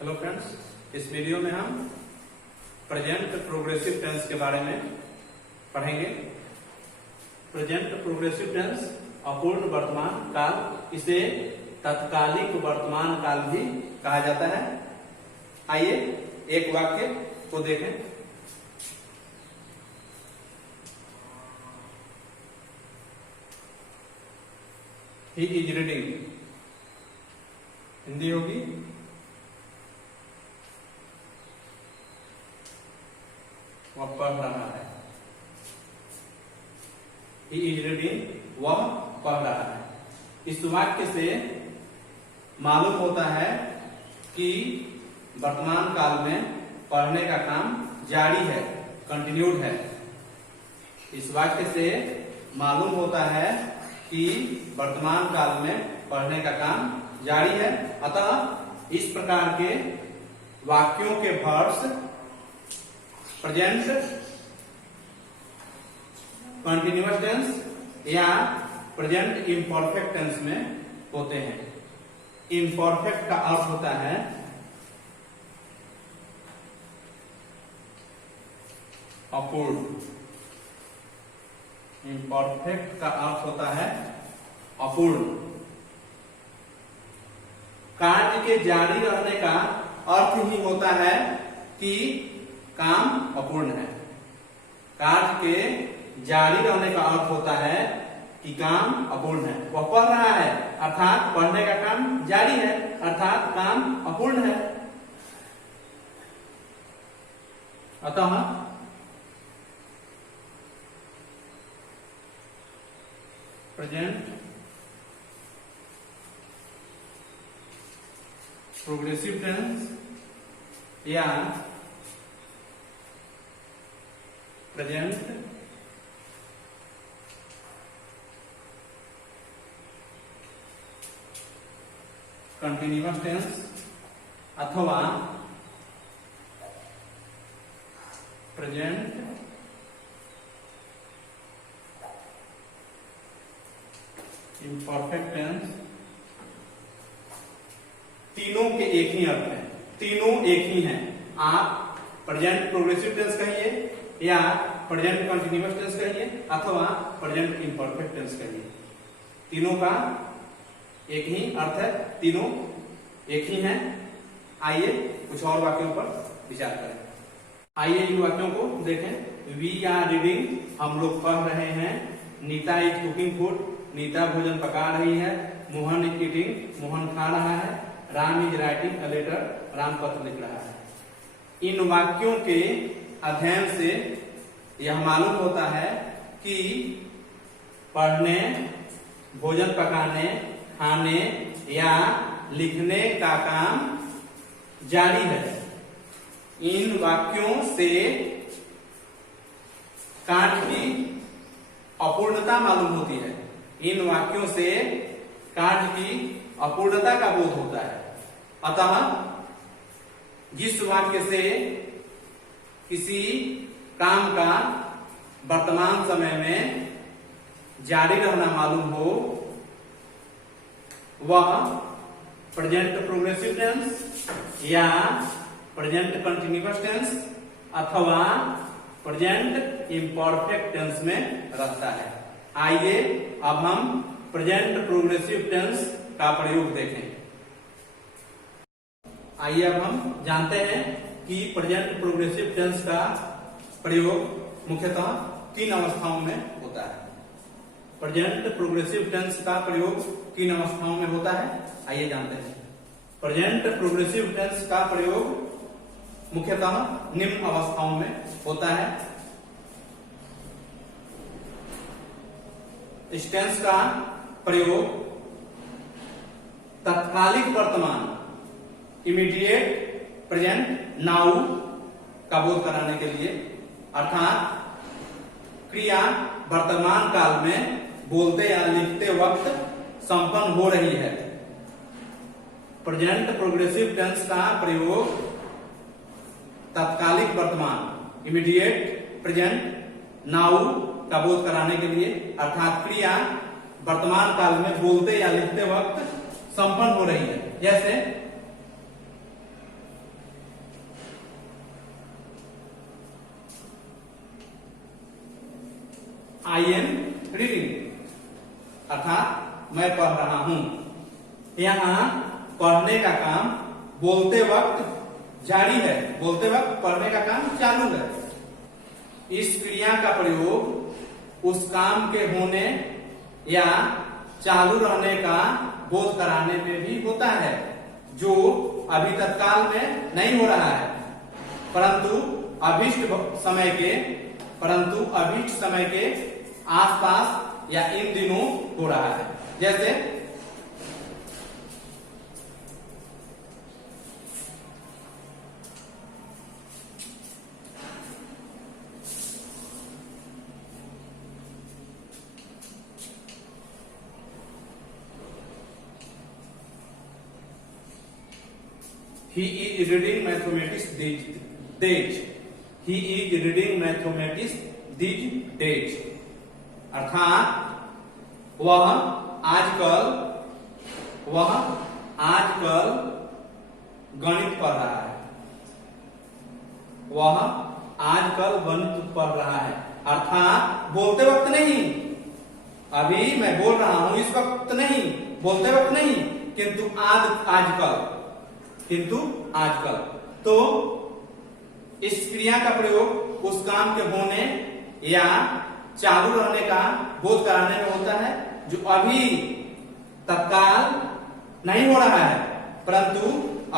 Hello friends, इस video में हम प्रेजेंट प्रोग्रेसिव टेंस के बारे में पढ़ेंगे। प्रेजेंट प्रोग्रेसिव टेंस अपूर्ण वर्तमान काल, इसे तत्कालिक वर्तमान काल भी कहा जाता है। आइए एक वाक्य को देखें। ही इज रीडिंग, हिंदी होगी वह पढ़ रहा है। ही इज रीडिंग, वह पढ़ रहा है। इस वाक्य से मालूम होता है कि वर्तमान काल में पढ़ने का काम जारी है, कंटिन्यूड है। इस वाक्य से मालूम होता है कि वर्तमान काल में पढ़ने का काम जारी है। अतः इस प्रकार के वाक्यों के वर्ब्स प्रेजेंट कंटिन्यूअस टेंस या प्रेजेंट इम्परफेक्ट टेंस में होते हैं। इम्परफेक्ट का अर्थ होता है अपूर्ण। इम्परफेक्ट का अर्थ होता है अपूर्ण। कार्य के जारी रहने का अर्थ ही होता है कि काम अपूर्ण है। कार्य के जारी रहने का अर्थ होता है कि काम अपूर्ण है। वह पढ़ रहा है अर्थात पढ़ने का काम जारी है, अर्थात काम अपूर्ण है। अतः प्रेजेंट प्रोग्रेसिव टेंस या प्रेजेंट कंटिन्यूअस टेंस अथवा प्रेजेंट इम्परफेक्ट टेंस, तीनों के एक ही अर्थ है, तीनों एक ही हैं। आप प्रेजेंट प्रोग्रेसिव टेंस कहिए या प्रेजेंट कंटिन्यूअस टेंस कहिए अथवा प्रेजेंट इम्परफेक्ट टेंस कहिए, तीनों का एक ही अर्थ है, तीनों एक ही हैं। आइए कुछ और वाक्यों पर विचार करें। आइए इन वाक्यों को देखें। वी आर रीडिंग, हम लोग पढ़ रहे हैं। Nita is cooking food, Nita भोजन पका रही है। मोहन इज ईटिंग, मोहन खा रहा है। Ram is writing a letter, Ram पत्र लिख रहा है। इन वाक्यों के अध्ययन से यह मालूम होता है कि पढ़ने, भोजन पकाने, खाने या लिखने का काम जारी है। इन वाक्यों से कार्य की अपूर्णता मालूम होती है। इन वाक्यों से कार्य की अपूर्णता का बोध होता है। अतः जिस वाक्य से किसी काम का वर्तमान समय में जारी रहना मालूम हो वह प्रेजेंट प्रोग्रेसिव टेंस या प्रेजेंट कंटिन्यूअस टेंस अथवा प्रेजेंट इम्परफेक्ट टेंस में रहता है। आइए अब हम प्रेजेंट प्रोग्रेसिव टेंस का प्रयोग देखें। आइए अब हम जानते हैं कि प्रेजेंट प्रोग्रेसिव टेंस का प्रयोग मुख्यतः तीन अवस्थाओं में होता है। प्रेजेंट प्रोग्रेसिव टेंस का प्रयोग तीन अवस्थाओं में होता है। आइए जानते हैं। प्रेजेंट प्रोग्रेसिव टेंस का प्रयोग मुख्यतः निम्न अवस्थाओं में होता है। इस टेंस का प्रयोग तत्कालिक वर्तमान, इमीडिएट प्रेजेंट नाउ का बोध कराने के लिए, अर्थात क्रिया वर्तमान काल में बोलते या लिखते वक्त संपन्न हो रही है। प्रेजेंट प्रोग्रेसिव टेंस का प्रयोग तत्कालिक वर्तमान, इमीडिएट प्रेजेंट नाउ का बोध कराने के लिए, अर्थात क्रिया वर्तमान काल में बोलते या लिखते वक्त संपन्न हो रही है। जैसे आई एम रीडिंग, अर्थात मैं पढ़ रहा हूं। यहाँ पढ़ने का काम बोलते वक्त जारी है, बोलते वक्त पढ़ने का काम चालू है। इस क्रिया का प्रयोग उस काम के होने या चालू रहने का बोध कराने में भी होता है जो अभी तत्काल में नहीं हो रहा है, परंतु अभीष्ट समय के आसपास या इन दिनों हो रहा है। जैसे he is reading mathematics these days. He is reading mathematics these days. अर्थात वह आजकल गणित पढ़ रहा है। वह आजकल गणित पढ़ रहा है, अर्थात बोलते वक्त नहीं, अभी मैं बोल रहा हूं इस वक्त नहीं, बोलते वक्त नहीं, किंतु आजकल। तो इस क्रिया का प्रयोग उस काम के होने या चालू रहने का बोध कराने में होता है जो अभी तत्काल नहीं हो रहा है, परंतु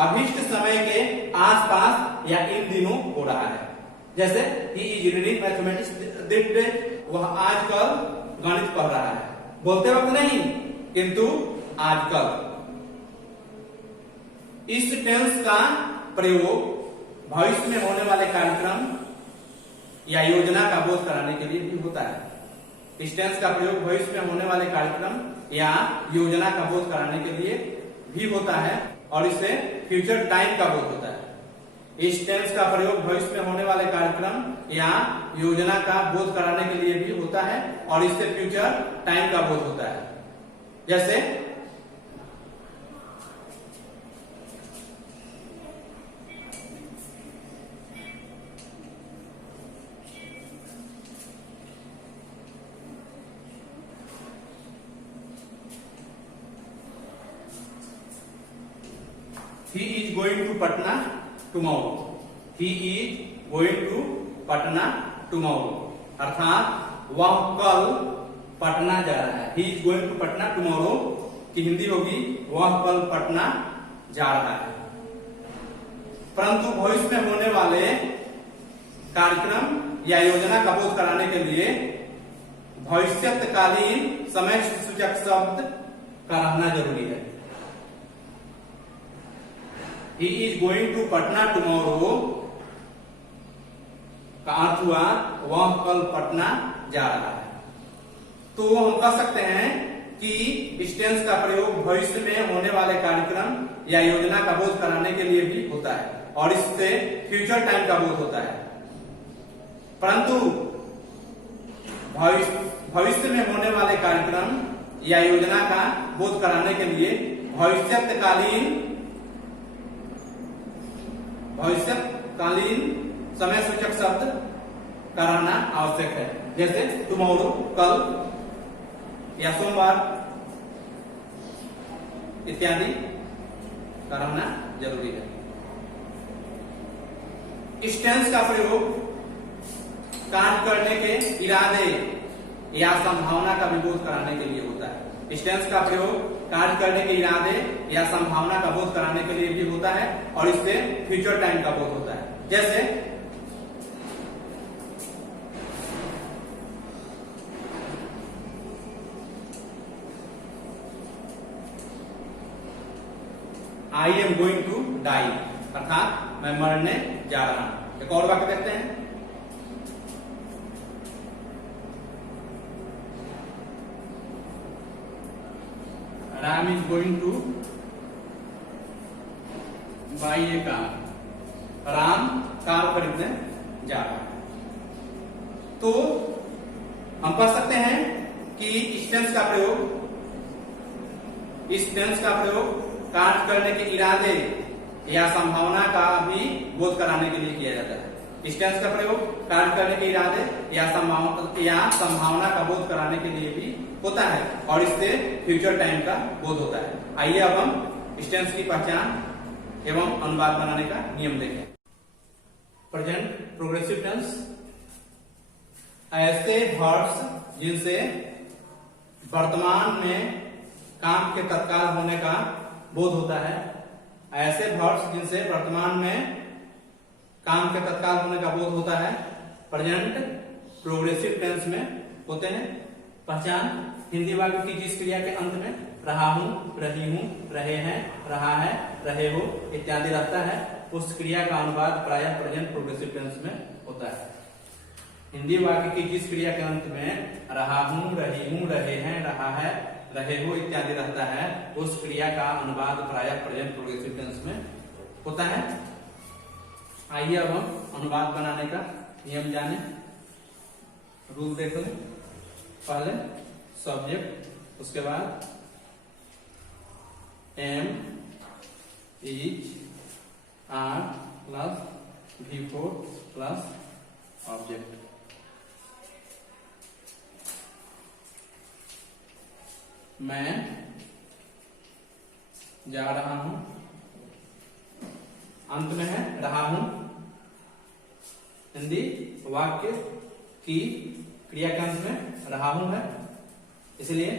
अभीष्ट समय के आसपास या इन दिनों हो रहा है। जैसे he is reading mathematics this day, वह आजकल गणित पढ़ रहा है, बोलते वक्त नहीं किंतु आजकल। इस टेंस का प्रयोग भविष्य में होने वाले कार्यक्रम या योजना का बोध कराने के लिए भी होता है। इस टेंस का प्रयोग भविष्य में होने वाले कार्यक्रम या योजना का बोध कराने के लिए भी होता है और इससे फ्यूचर टाइम का बोध होता है। इस टेंस का प्रयोग भविष्य में होने वाले कार्यक्रम या योजना का बोध कराने के लिए भी होता है और इससे फ्यूचर टाइम का बोध होता है। जैसे he is going to Patna tomorrow. He is going to Patna tomorrow. अर्थात वह कल पटना जा रहा है। He is going to Patna tomorrow की हिंदी होगी वह कल पटना जा रहा है। परंतु भविष्य में होने वाले कार्यक्रम या योजना का बोध कराने के लिए भविष्यकालीन समय सूचक शब्द का रहना जरूरी है। He is going to Patna tomorrow का अर्थ हुआ वह कल पटना जा रहा है। तो हम कह सकते हैं कि इस टेंस का प्रयोग भविष्य में होने वाले कार्यक्रम या योजना का बोध कराने के लिए भी होता है और इससे फ्यूचर टाइम का बोध होता है। परंतु भविष्य में होने वाले कार्यक्रम या योजना का बोध कराने के लिए भविष्यकालीन समय सूचक शब्द का रहना आवश्यक है। जैसे टुमारो कल या सोमवार इत्यादि का रहना जरूरी है। इस टेंस का प्रयोग कार्य करने के इरादे या संभावना का विरोध कराने के लिए होता है। इस टेंस का प्रयोग कार्य करने के इरादे या संभावना का बोध कराने के लिए भी होता है और इससे फ्यूचर टाइम का बोध होता है। जैसे I am going to die, अर्थात मैं मरने जा रहा हूं। एक और वाक्य देखते हैं। Ram is going two by A car, Ram car खरीदने जा रहा है। तो हम कह सकते हैं कि इस टेंस का प्रयोग कार्य करने के इरादे या संभावना का भी बोध कराने के लिए किया जाता है। इस टेंस का प्रयोग कार्य करने के इरादे या संभावना का बोध कराने के लिए भी होता है और इससे फ्यूचर टाइम का बोध होता है। आइए अब हम इस टेंस की पहचान एवं अनुवाद बनाने का नियम देखें। प्रेजेंट प्रोग्रेसिव टेंस ऐसे वर्ब्स जिनसे वर्तमान में काम के तत्काल होने का बोध होता है। ऐसे वर्ब्स जिनसे वर्तमान में काम के तत्काल होने का बोध होता है प्रेजेंट प्रोग्रेसिव टेंस में होते हैं। पहचान हिंदी वाक्य की जिस क्रिया के अंत में रहा हूं, रही हूं, रहे हैं, रहा है, रहे हो इत्यादि रहता है उस क्रिया का अनुवाद प्रायः प्रेजेंट प्रोग्रेसिव टेंस में होता है। हिंदी वाक्य की जिस क्रिया के अंत में रहा हूं, रही हूं, रहे हैं, रहा है, रहे हो इत्यादि रहता है उस क्रिया का अनुवाद प्रायः प्रेजेंट प्रोग्रेसिव टेंस में होता है। आइए अब हम अनुवाद बनाने का नियम जाने। रूल देख लें। पहले सब्जेक्ट, उसके बाद am, is, are plus V4 plus object. मैं जा रहा हूं, अंत में है रहा हूं। हिंदी वाक्य की क्रिया के अंत में रहा हूं है, इसलिए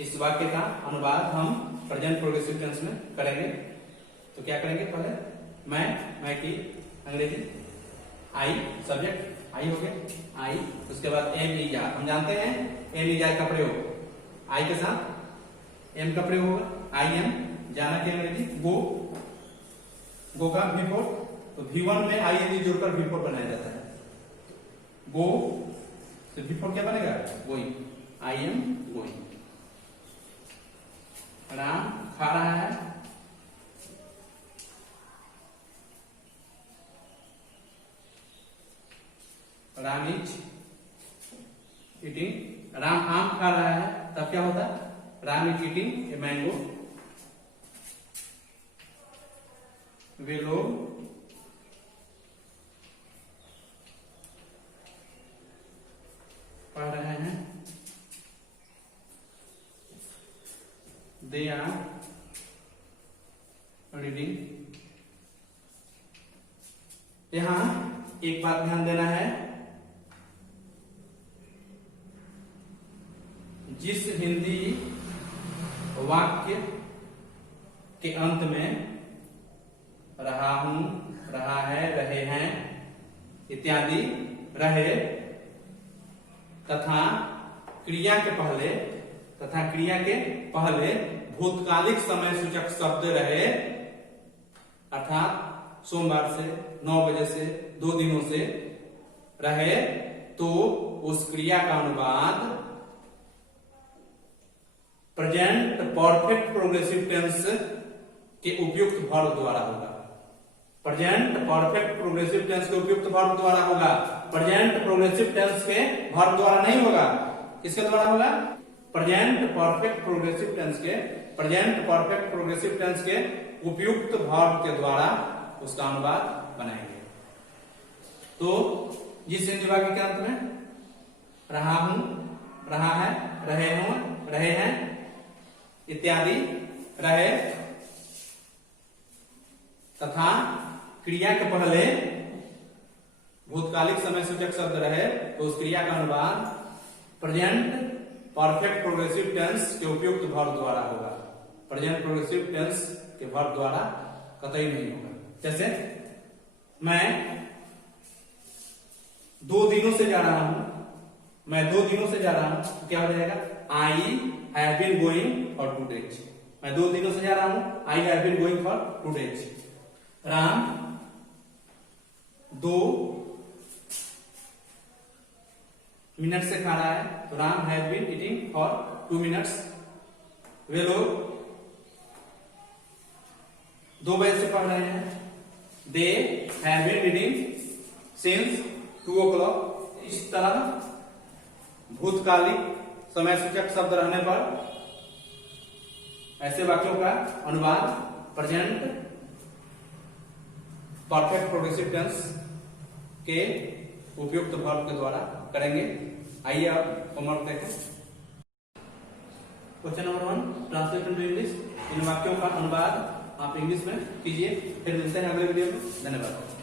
इस वाक्य का अनुवाद हम प्रेजेंट प्रोग्रेसिव टेंस में करेंगे। तो क्या करेंगे? पहले मैं की अंग्रेजी आई, सब्जेक्ट आई हो गया आई, उसके बाद एम इज आर। हम जानते हैं एम इज आर का प्रयोग आई के साथ एम का प्रयोग होगा। आई एम जाना की अंग्रेजी गो, गो का V4, तो V1 में आई एन जोड़कर V4 बनाया जाता है। गो तो V4 क्या बनेगा? Going, I am going. Ram खा रहा है, राम इज ईटिंग। राम आम खा रहा है, तब क्या होता? Ram is eating a mango. वे लोग पढ़ रहे हैं, दे आर रीडिंग। यहां एक बात ध्यान देना है, जिस हिंदी वाक्य के अंत में रहा हूं, रहा है, रहे हैं इत्यादि रहे तथा क्रिया के पहले भूतकालिक समय सूचक शब्द रहे, अर्थात सोमवार से, 9 बजे से, 2 दिनों से रहे, तो उस क्रिया का अनुवाद प्रेजेंट परफेक्ट प्रोग्रेसिव टेंस के उपयुक्त वर्ब द्वारा होगा। प्रेजेंट परफेक्ट प्रोग्रेसिव टेंस के उपयुक्त वर्ब द्वारा होगा। प्रेजेंट प्रोग्रेसिव टेंस के वर्ब द्वारा नहीं होगा। किसके द्वारा होगा? प्रेजेंट परफेक्ट प्रोग्रेसिव टेंस के उपयुक्त वर्ब के द्वारा उसका अनुवाद बनाएंगे। तो जिस हिंदी वाक्य के अंत में रहा हूं, रहा है, रहे हों, रहे हैं इत्यादि रहे तथा क्रिया के पहले भूतकालिक समय सूचक शब्द रहे, तो उस क्रिया का अनुवाद प्रेजेंट परफेक्ट प्रोग्रेसिव टेंस के उपयुक्त वर्ब द्वारा होगा। प्रेजेंट प्रोग्रेसिव टेंस के वर्ब द्वारा कतई नहीं होगा। जैसे मैं 2 दिनों से जा रहा हूं, मैं 2 दिनों से जा रहा हूं, तो क्या हो जाएगा? I have been going for 2 days। मैं 2 दिनों से जा रहा हूं, I have been going for 2 days। Ram 2 minute से खा रहा है, तो Ram have been eating for 2 minutes। वे लोग 2 बजे से पढ़ रहे हैं, they have been reading since 2 o'clock। इस तरह भूतकालिक समय सूचक शब्द रहने पर ऐसे वाक्यों का अनुवाद प्रेजेंट परफेक्ट प्रोग्रेसिव टेंस के उपयुक्त वर्ब के द्वारा करेंगे। आइए आप होमवर्क देखें। Question number 1, translate into English. इन वाक्यों का अनुवाद आप इंग्लिश में कीजिए। फिर मिलते हैं अगले वीडियो में। धन्यवाद।